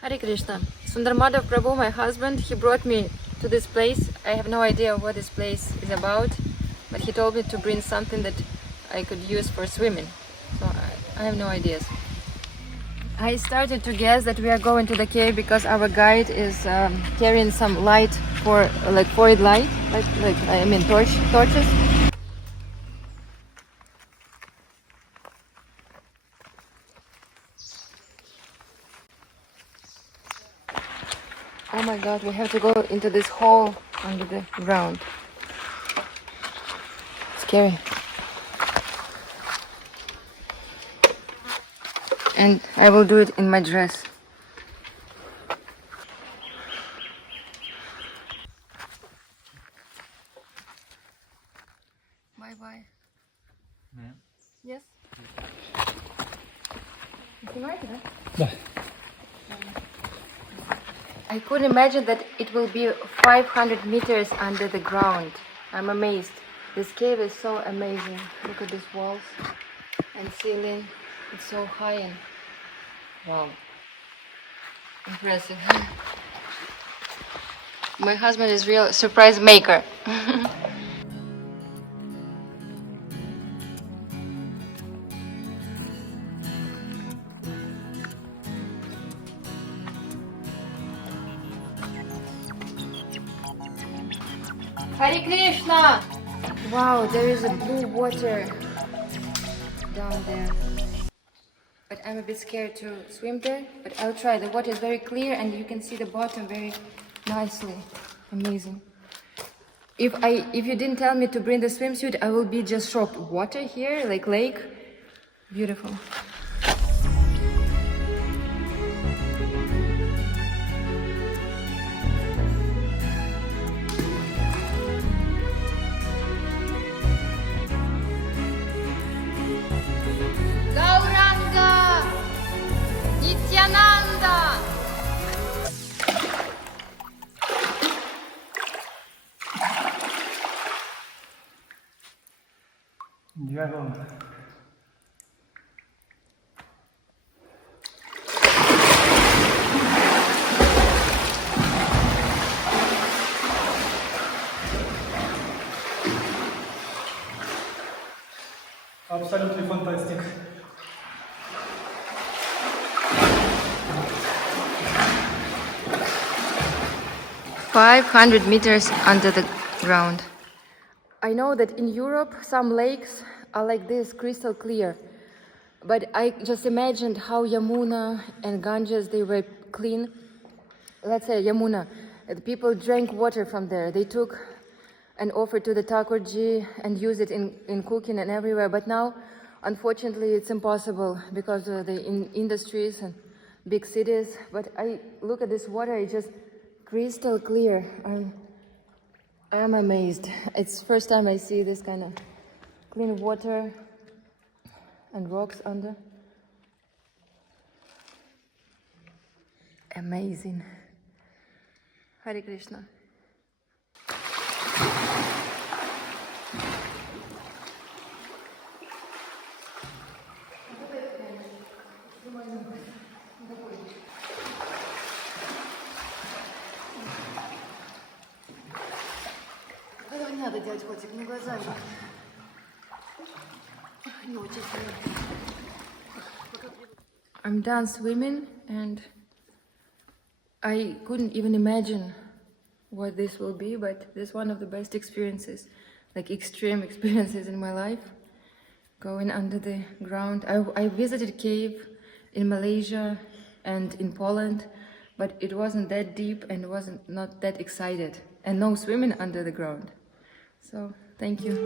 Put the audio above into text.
Hare Krishna. Sundarmadhav Prabhu, my husband, he brought me to this place. I have no idea what this place is about, but he told me to bring something that I could use for swimming. So I have no ideas. I started to guess that we are going to the cave because our guide is carrying some light for it light, torches. Oh my god, we have to go into this hole under the ground. Scary. And I will do it in my dress. Bye bye. Yeah. Yes? Снимаете, да? Да. I couldn't imagine that it will be 500 meters under the ground. I'm amazed. This cave is so amazing. Look at these walls and ceiling. It's so high and wow. Impressive. My husband is real surprise maker. Hare Krishna! Wow, there is a blue water down there. But I'm a bit scared to swim there, but I'll try. The water is very clear and you can see the bottom very nicely. Amazing. If you didn't tell me to bring the swimsuit, I will be just shocked. Water here, like lake. Beautiful. Дьявол. Абсолютный фантастик. $500 meters under the ground. I know that in Europe some lakes are like this, crystal clear. But I just imagined how Yamuna and Ganges, they were clean. Let's say Yamuna, the people drank water from there. They took and offered to the Thakurji and used it in cooking and everywhere. But now, unfortunately, it's impossible because of the industries and big cities. But I look at this water, it's just crystal clear. I am amazed. It's first time I see this kind of clean water and rocks under. Amazing. Hare Krishna. Не надо делать котик, на глаза. Не очень сильно. I'm done swimming and I couldn't even imagine what this will be, but this is one of the best experiences, like extreme experiences in my life, going under the ground. I visited cave in Malaysia and in Poland, but it wasn't that deep and not that excited, and no swimming under the ground. So, thank you.